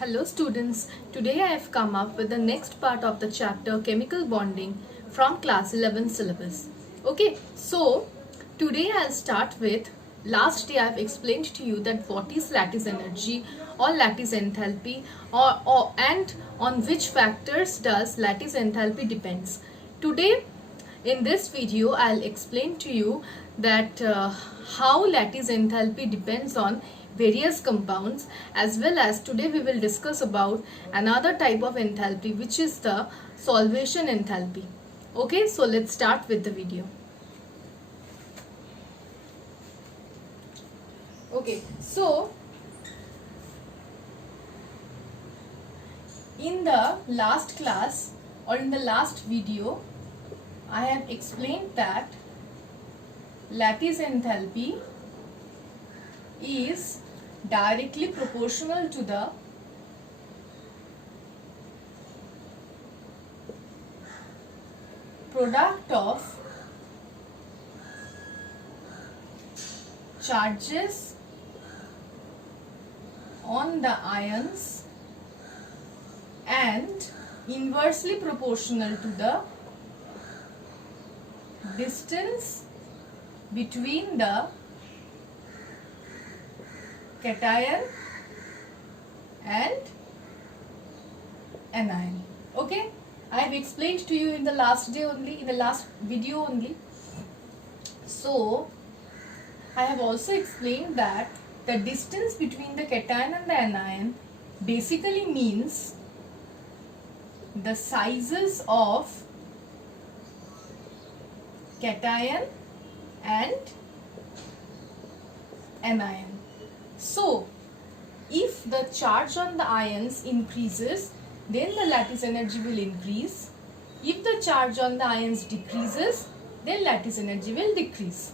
Hello students, today I have come up with the next part of the chapter chemical bonding from class 11 syllabus. Okay, so today I'll start with, last day I've explained to you that what is lattice energy or lattice enthalpy and on which factors does lattice enthalpy depends. Today in this video I'll explain to you that how lattice enthalpy depends on various compounds, as well as today we will discuss about another type of enthalpy, which is the solvation enthalpy. Okay, so let's start with the video. Okay, so in the last class or in the last video I have explained that lattice enthalpy is directly proportional to the product of charges on the ions and inversely proportional to the distance between the cation and anion. Okay, I have explained to you in the last video only. So I have also explained that the distance between the cation and the anion basically means the sizes of cation and anion. So, if the charge on the ions increases, then the lattice energy will increase. If the charge on the ions decreases, then lattice energy will decrease.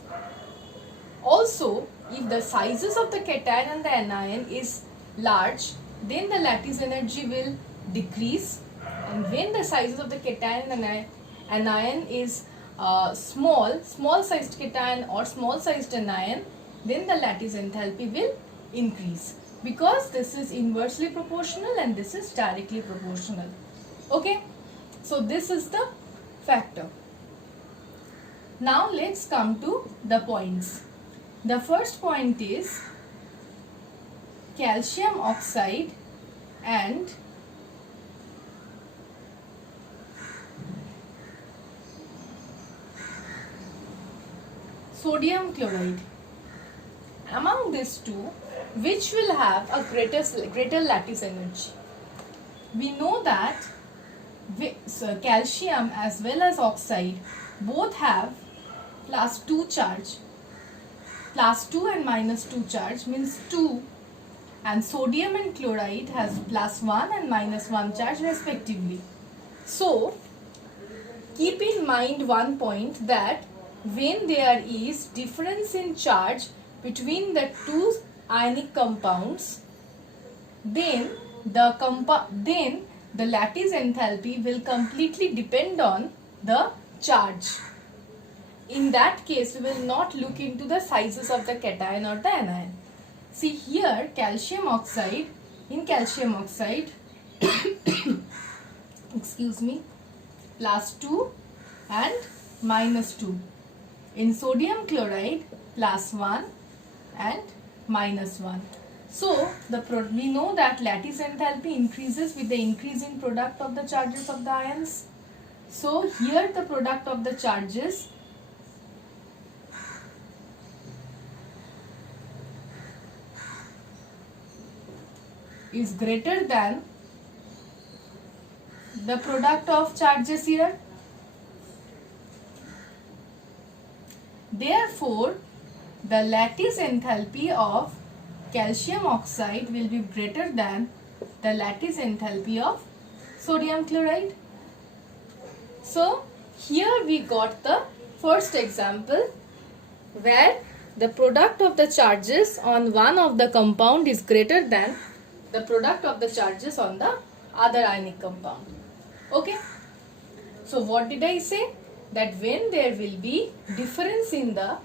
Also, if the sizes of the cation and the anion is large, then the lattice energy will decrease. And when the sizes of the cation and anion is small sized cation or small sized anion, then the lattice enthalpy will increase, because this is inversely proportional and this is directly proportional. Okay, so this is the factor. Now let's come to the points. The first point is calcium oxide and sodium chloride. Among these two, which will have a greater lattice energy? We know that calcium as well as oxide both have plus 2 charge. Plus 2 and minus 2 charge means 2, and sodium and chloride has plus 1 and minus 1 charge respectively. So keep in mind one point, that when there is difference in charge between the two ionic compounds, then the lattice enthalpy will completely depend on the charge. In that case, we will not look into the sizes of the cation or the anion. See here, calcium oxide, in calcium oxide excuse me, plus 2 and minus 2. In sodium chloride, plus 1 and minus 1. So we know that lattice enthalpy increases with the increase in product of the charges of the ions. So here the product of the charges is greater than the product of charges here. Therefore, the lattice enthalpy of calcium oxide will be greater than the lattice enthalpy of sodium chloride. So, here we got the first example where the product of the charges on one of the compound is greater than the product of the charges on the other ionic compound. Okay. So, what did I say? That when there will be difference in the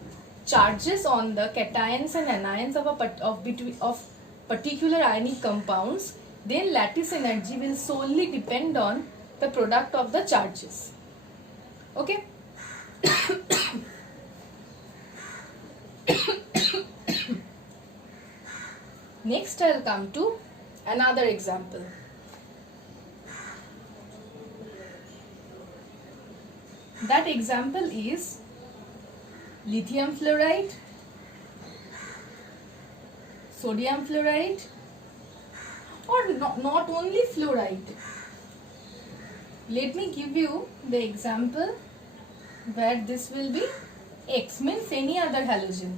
charges on the cations and anions of particular ionic compounds, then lattice energy will solely depend on the product of the charges. Okay. Next I'll come to another example. That example is lithium fluoride, sodium fluoride, or not only fluoride. Let me give you the example where this will be X, means any other halogen,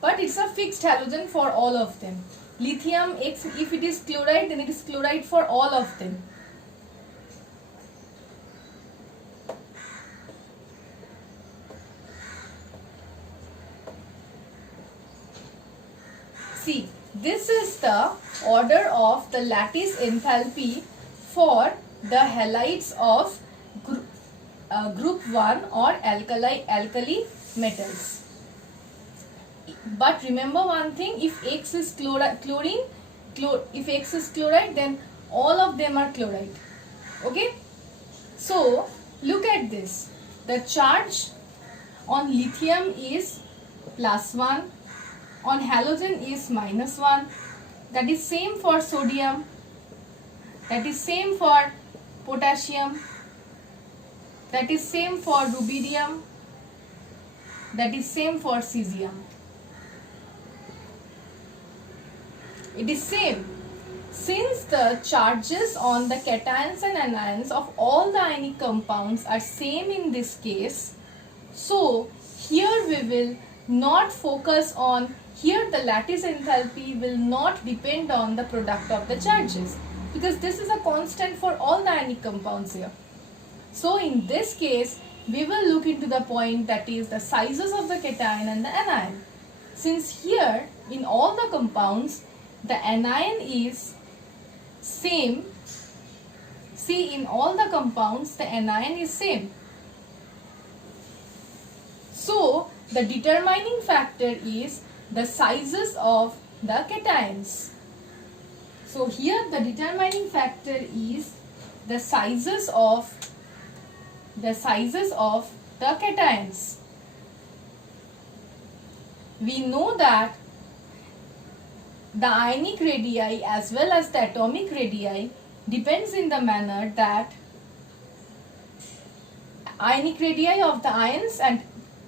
but it's a fixed halogen for all of them. Lithium X, if it is chloride, then it is chloride for all of them. See, this is the order of the lattice enthalpy for the halides of group 1 or alkali metals. But remember one thing, if X is if X is chloride, then all of them are chloride. Okay? So, look at this. The charge on lithium is +1, on halogen is -1. That is same for sodium. That is same for potassium. That is same for rubidium. That is same for cesium. It is same. Since the charges on the cations and anions of all the ionic compounds are same in this case, so here we will not focus on, here the lattice enthalpy will not depend on the product of the charges, because this is a constant for all the ionic compounds here. So in this case, we will look into the point, that is the sizes of the cation and the anion. Since here in all the compounds the anion is same, see, in all the compounds the anion is same. So the determining factor is the sizes of the cations. So here the determining factor is the sizes of the cations. We know that the ionic radii as well as the atomic radii depends in the manner that ionic radii of the ions and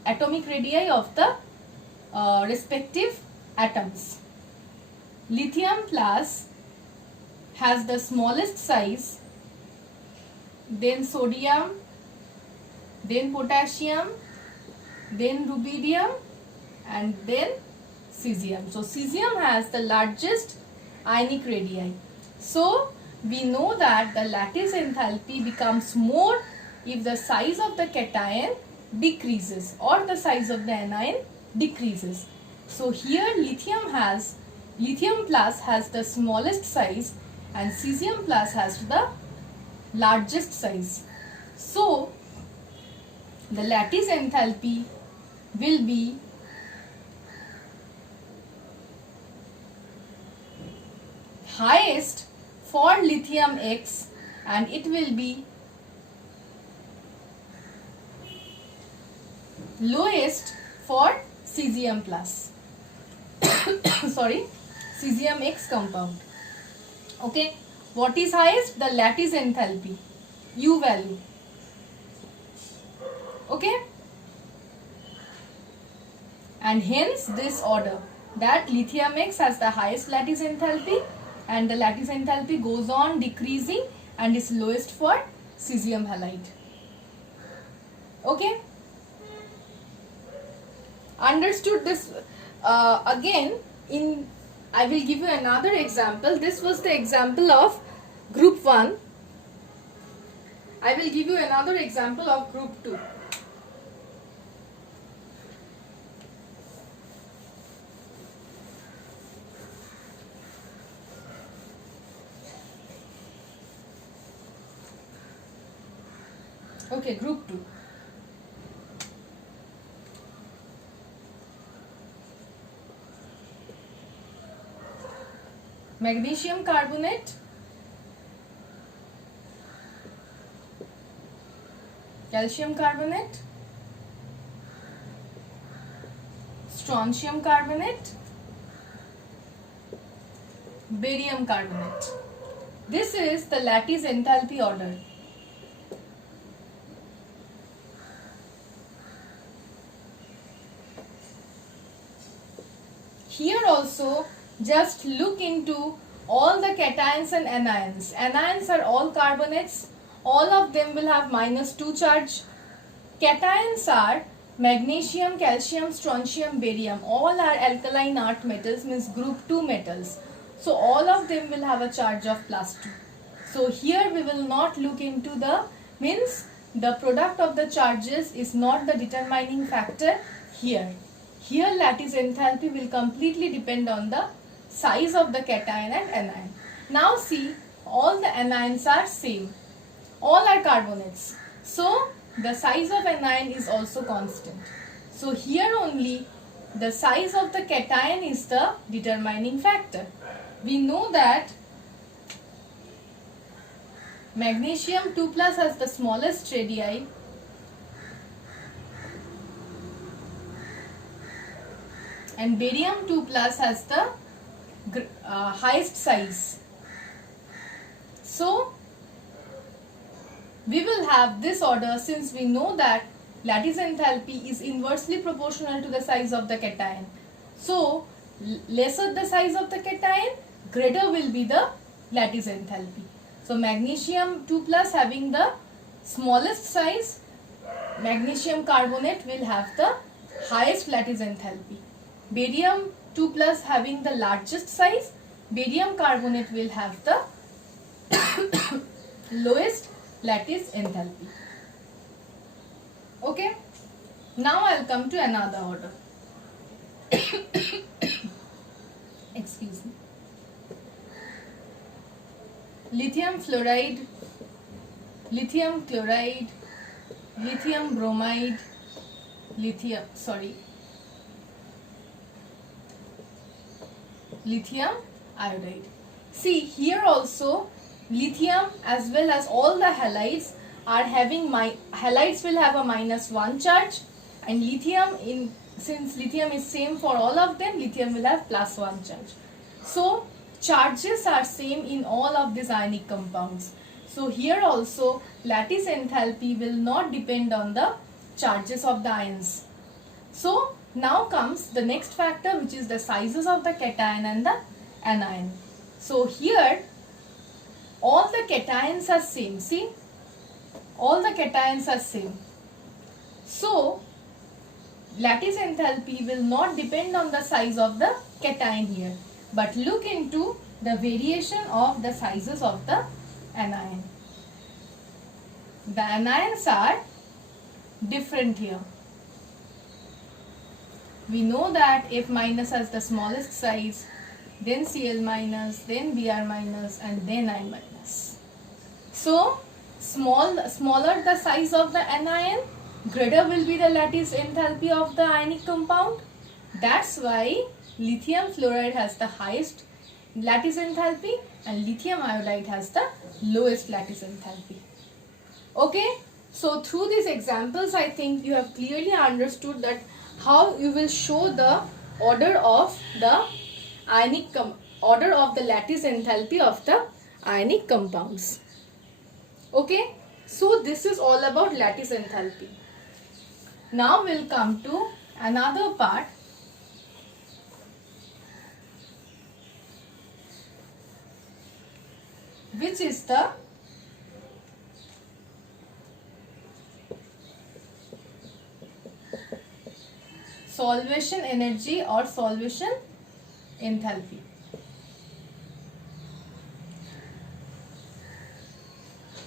atomic radii of the respective atoms. Lithium plus has the smallest size, then sodium, then potassium, then rubidium, and then cesium. So cesium has the largest ionic radii. So we know that the lattice enthalpy becomes more if the size of the cation decreases or the size of the anion decreases. So here lithium plus has the smallest size and cesium plus has the largest size. So the lattice enthalpy will be highest for lithium X and it will be lowest for cesium plus. Sorry, cesium X compound. Okay, what is highest? The lattice enthalpy, U value. Okay, and hence this order, that lithium X has the highest lattice enthalpy and the lattice enthalpy goes on decreasing and is lowest for cesium halide. Okay, understood this? Again, I will give you another example. This was the example of group 1. I will give you another example of group 2. Okay, group 2. Magnesium carbonate calcium carbonate, strontium carbonate, barium carbonate. This is the lattice enthalpy order. Here also just look into all the cations and anions. Anions are all carbonates. All of them will have -2 charge. Cations are magnesium, calcium, strontium, barium. All are alkaline earth metals, means group 2 metals. So all of them will have a charge of +2. So here we will not look into the, means the product of the charges is not the determining factor here. Here lattice enthalpy will completely depend on the size of the cation and anion. Now see, all the anions are same. All are carbonates. So the size of anion is also constant. So here only the size of the cation is the determining factor. We know that magnesium 2+ has the smallest radii, and barium 2+ has the highest size. So we will have this order, since we know that lattice enthalpy is inversely proportional to the size of the cation. So lesser the size of the cation, greater will be the lattice enthalpy. So magnesium 2+ having the smallest size, magnesium carbonate will have the highest lattice enthalpy. Barium 2+ having the largest size, barium carbonate will have the lowest lattice enthalpy. Okay. Now I will come to another order. Excuse me. Lithium fluoride, lithium chloride, lithium bromide, lithium iodide. See, here also lithium as well as all the halides are having, halides will have a -1 charge, and lithium, since lithium is same for all of them, lithium will have +1 charge. So charges are same in all of these ionic compounds. So here also lattice enthalpy will not depend on the charges of the ions. So now comes the next factor, which is the sizes of the cation and the anion. So here all the cations are same. See, all the cations are same. So lattice enthalpy will not depend on the size of the cation here, but look into the variation of the sizes of the anion. The anions are different here. We know that F- has the smallest size, then Cl-, then Br-, and then I-. So smaller the size of the anion, greater will be the lattice enthalpy of the ionic compound. That's why lithium fluoride has the highest lattice enthalpy and lithium iodide has the lowest lattice enthalpy. Okay, so through these examples I think you have clearly understood that how you will show the order of the order of the lattice enthalpy of the ionic compounds. Okay, so this is all about lattice enthalpy. Now we'll come to another part, which is the solvation energy or solvation enthalpy.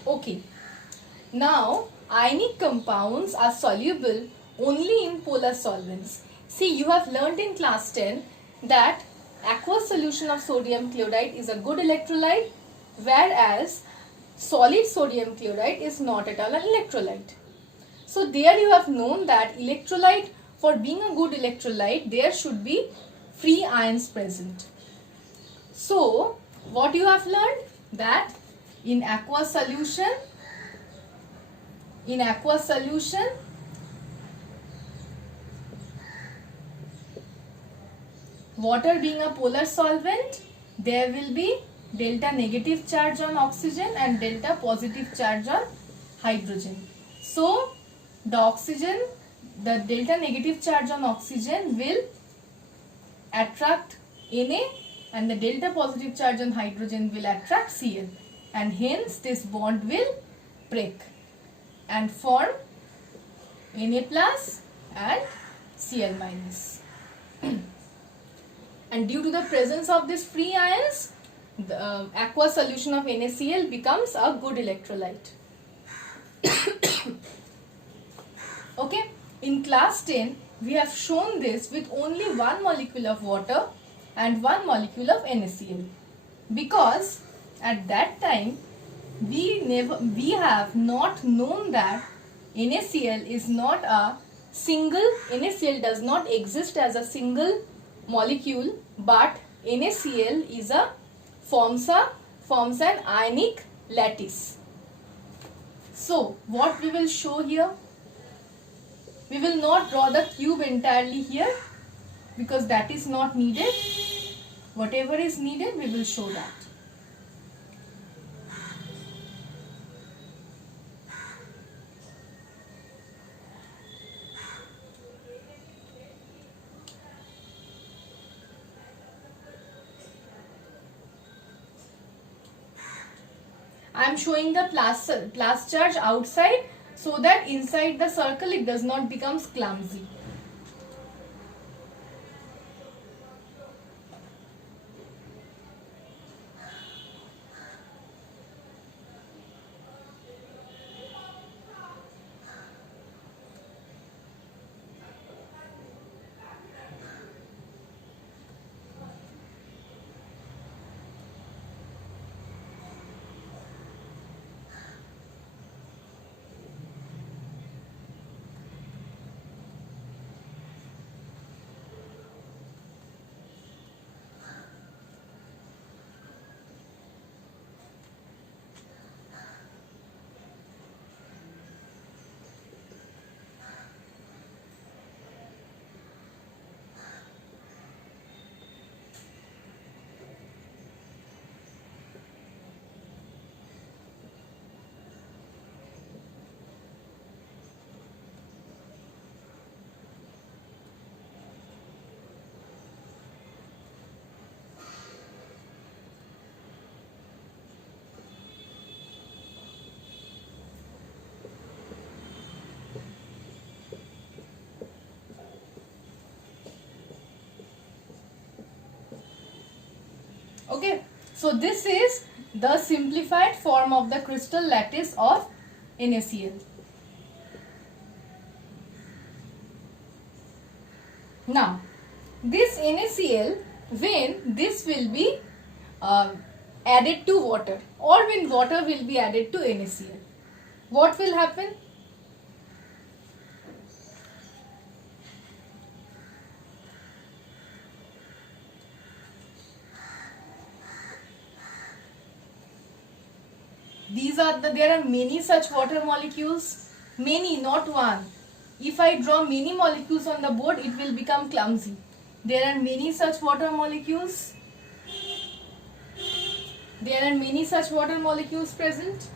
Okay, now ionic compounds are soluble only in polar solvents. See, you have learned in class 10 that aqueous solution of sodium chloride is a good electrolyte, whereas solid sodium chloride is not at all an electrolyte. So there you have known that electrolyte, for being a good electrolyte, there should be free ions present. So what you have learned, that in aqueous solution In aqueous solution, water being a polar solvent, there will be delta negative charge on oxygen and delta positive charge on hydrogen. So the delta negative charge on oxygen will attract Na and the delta positive charge on hydrogen will attract Cl, and hence this bond will break and form Na plus and Cl minus. And due to the presence of these free ions, the aqueous solution of NaCl becomes a good electrolyte. Okay, in class 10 we have shown this with only one molecule of water and one molecule of NaCl, because at that time we have not known that NaCl is not a single, NaCl does not exist as a single molecule, but NaCl is forms an ionic lattice. So what we will show here, we will not draw the cube entirely here because that is not needed. Whatever is needed, we will show that. I am showing the plus charge outside so that inside the circle it does not become clumsy. Okay, so this is the simplified form of the crystal lattice of NaCl. Now, this NaCl, when this will be added to water, or when water will be added to NaCl, what will happen? There are many such water molecules, many, not one. If I draw many molecules on the board, it will become clumsy. There are many such water molecules. There are many such water molecules present.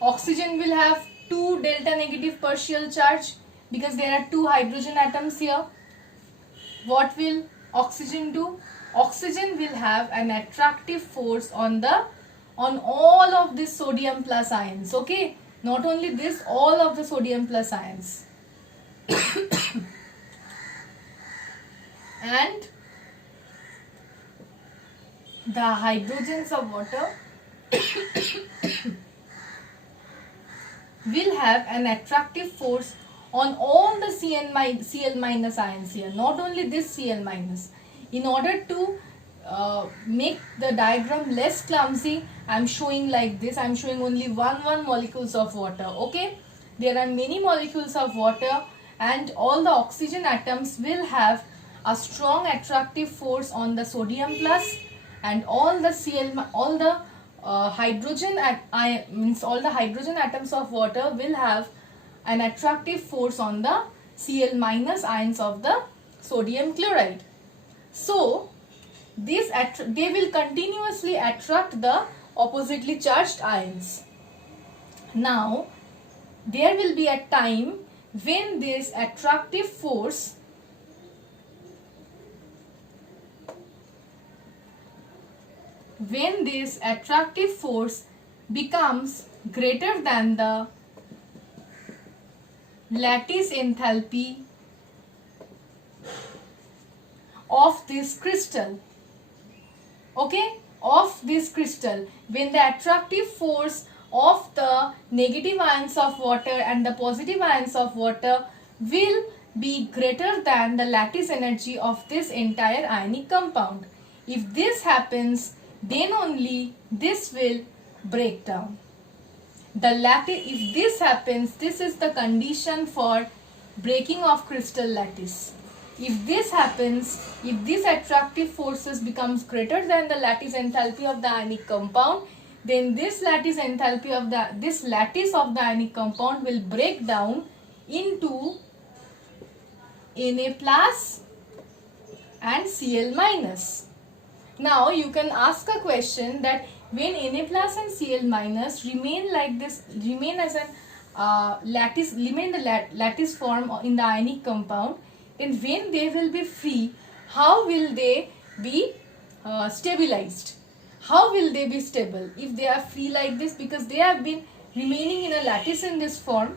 Oxygen will have 2 delta negative partial charge because there are 2 hydrogen atoms here. What will oxygen do? Oxygen will have an attractive force on all of these sodium plus ions. Okay, not only this, all of the sodium plus ions. And the hydrogens of water will have an attractive force on all the Cl minus ions here, not only this Cl minus. In order to make the diagram less clumsy, I am showing like this. I am showing only one molecules of water. Okay, there are many molecules of water, and all the oxygen atoms will have a strong attractive force on the sodium plus and all the hydrogen means all the hydrogen atoms of water will have an attractive force on the Cl minus ions of the sodium chloride. So they will continuously attract the oppositely charged ions. Now there will be a time when this attractive force becomes greater than the lattice enthalpy of this crystal. Okay, of this crystal, when the attractive force of the negative ions of water and the positive ions of water will be greater than the lattice energy of this entire ionic compound. If this happens, then only this will break down. If this happens, this is the condition for breaking of crystal lattice. If this happens, if this attractive forces becomes greater than the lattice enthalpy of the ionic compound, then this lattice of the ionic compound will break down into Na plus and Cl minus. Now you can ask a question that when Na plus and Cl minus remain like this, remain as a lattice form in the ionic compound, then when they will be free, how will they be stabilized? How will they be stable if they are free like this? Because they have been remaining in a lattice in this form,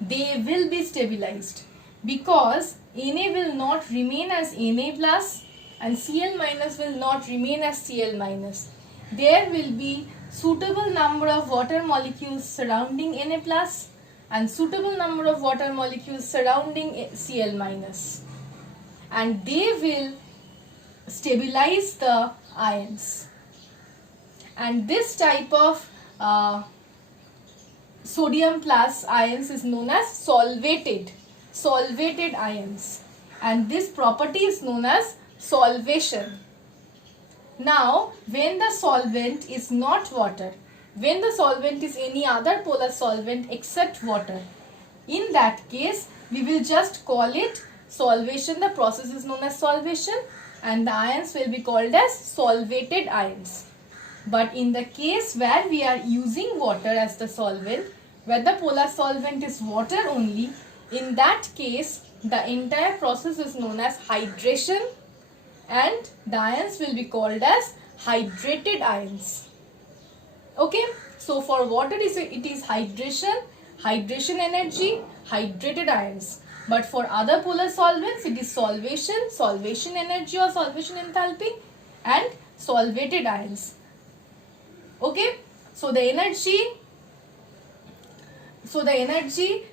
they will be stabilized, because Na will not remain as Na plus and Cl minus will not remain as Cl minus. There will be suitable number of water molecules surrounding Na plus and suitable number of water molecules surrounding Cl minus, and they will stabilize the ions. And this type of sodium plus ions is known as solvated ions, and this property is known as solvation. Now when the solvent is not water, when the solvent is any other polar solvent except water, in that case we will just call it solvation. The process is known as solvation and the ions will be called as solvated ions. But in the case where we are using water as the solvent, where the polar solvent is water only, in that case the entire process is known as hydration and the ions will be called as hydrated ions. Okay, so for water it is hydration energy, hydrated ions. But for other polar solvents it is solvation energy or solvation enthalpy, and solvated ions. Okay, so the energy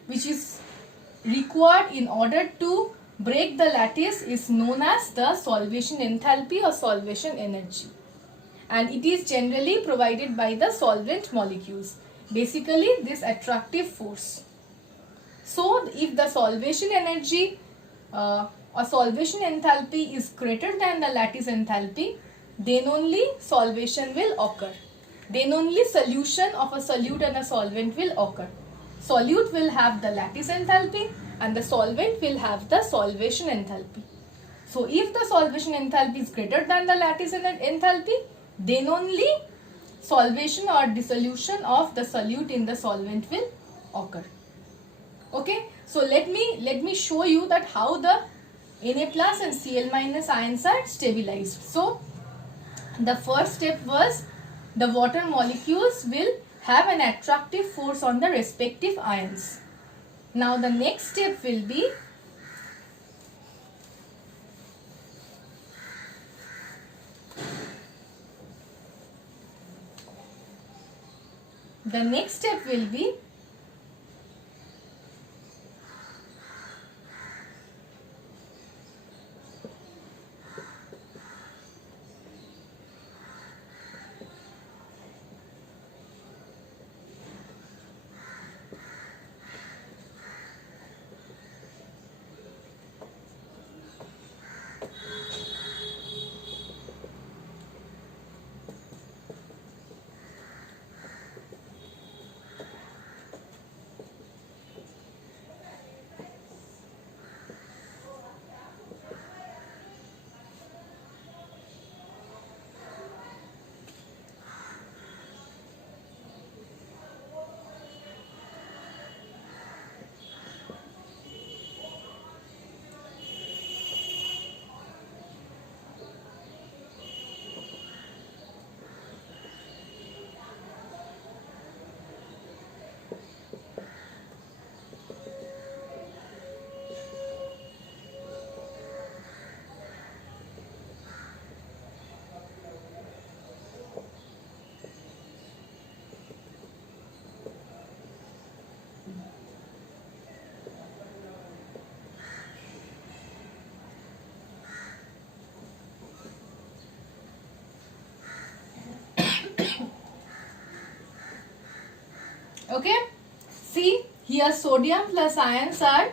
which is required in order to break the lattice is known as the solvation enthalpy or solvation energy, and it is generally provided by the solvent molecules, basically this attractive force. So if the solvation energy or solvation enthalpy is greater than the lattice enthalpy, then only solvation will occur. Then only solution of a solute and a solvent will occur. Solute will have the lattice enthalpy and the solvent will have the solvation enthalpy. So if the solvation enthalpy is greater than the lattice enthalpy, then only solvation or dissolution of the solute in the solvent will occur. Okay, so let me show you that how the Na plus and Cl minus ions are stabilized. So the first step was the water molecules will have an attractive force on the respective ions. Now the next step will be Okay, see here sodium plus ions are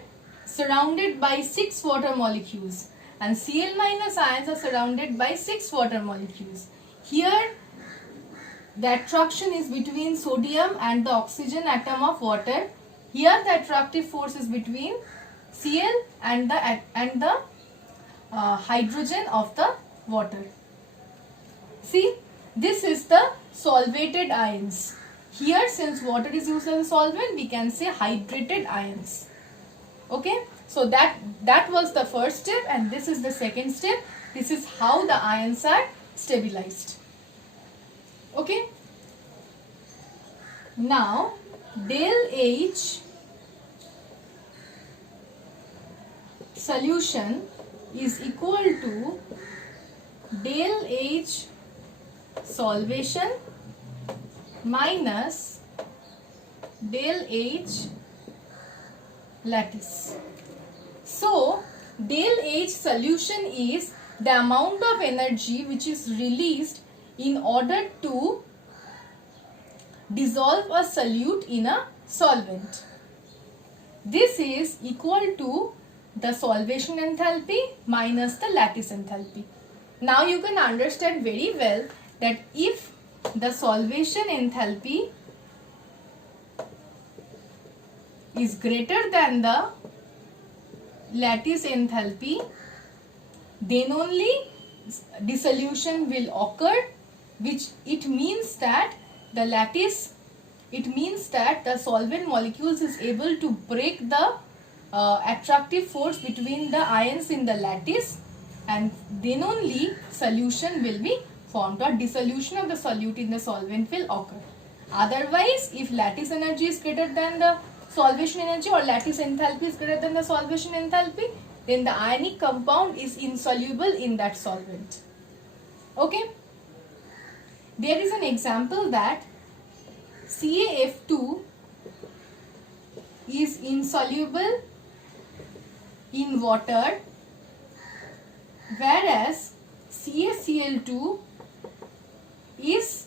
surrounded by 6 water molecules and Cl minus ions are surrounded by 6 water molecules. Here the attraction is between sodium and the oxygen atom of water. Here the attractive force is between Cl and the hydrogen of the water. See, this is the solvated ions. Here, since water is used as a solvent, we can say hydrated ions. Okay, so that was the first step, and this is the second step. This is how the ions are stabilized. Okay, now del H solution is equal to del H solvation minus del H lattice. So del H solution is the amount of energy which is released in order to dissolve a solute in a solvent. This is equal to the solvation enthalpy minus the lattice enthalpy. Now you can understand very well that if the solvation enthalpy is greater than the lattice enthalpy, then only dissolution will occur, which it means that the solvent molecules is able to break the attractive force between the ions in the lattice, and then only solution will be formed or dissolution of the solute in the solvent will occur. Otherwise, if lattice energy is greater than the solvation energy or lattice enthalpy is greater than the solvation enthalpy, then the ionic compound is insoluble in that solvent. Okay, there is an example that CaF2 is insoluble in water, whereas CaCl2 is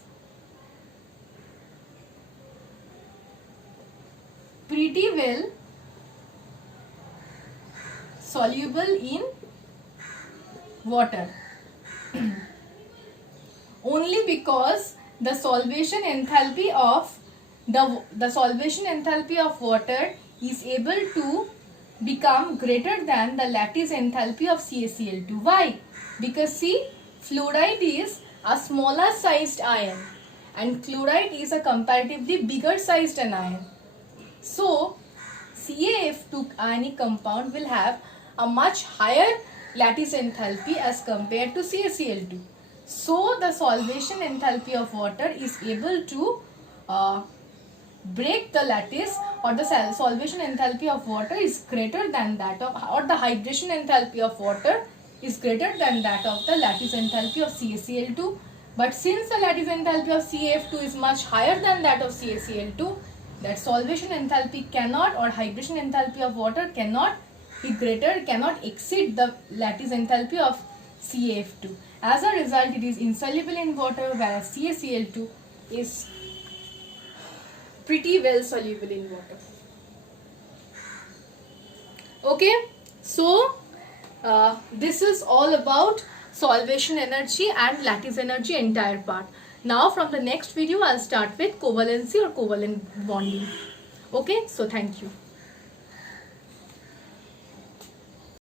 pretty well soluble in water. Only because the solvation enthalpy of water is able to become greater than the lattice enthalpy of CaCl2. Why? Because see, fluoride is a smaller sized ion and chloride is a comparatively bigger sized ion. So CaF2 ionic compound will have a much higher lattice enthalpy as compared to CaCl2. So the solvation enthalpy of water is able to break the lattice, or the solvation enthalpy of water is greater than that of, or the hydration enthalpy of water is greater than that of the lattice enthalpy of CaCl2. But since the lattice enthalpy of CaF2 is much higher than that of CaCl2, that solvation enthalpy cannot, or hydration enthalpy of water cannot be greater, cannot exceed the lattice enthalpy of CaF2. As a result, it is insoluble in water, whereas CaCl2 is pretty well soluble in water. Okay, so this is all about solvation energy and lattice energy entire part. Now from the next video I'll start with covalency or covalent bonding. Okay, so thank you.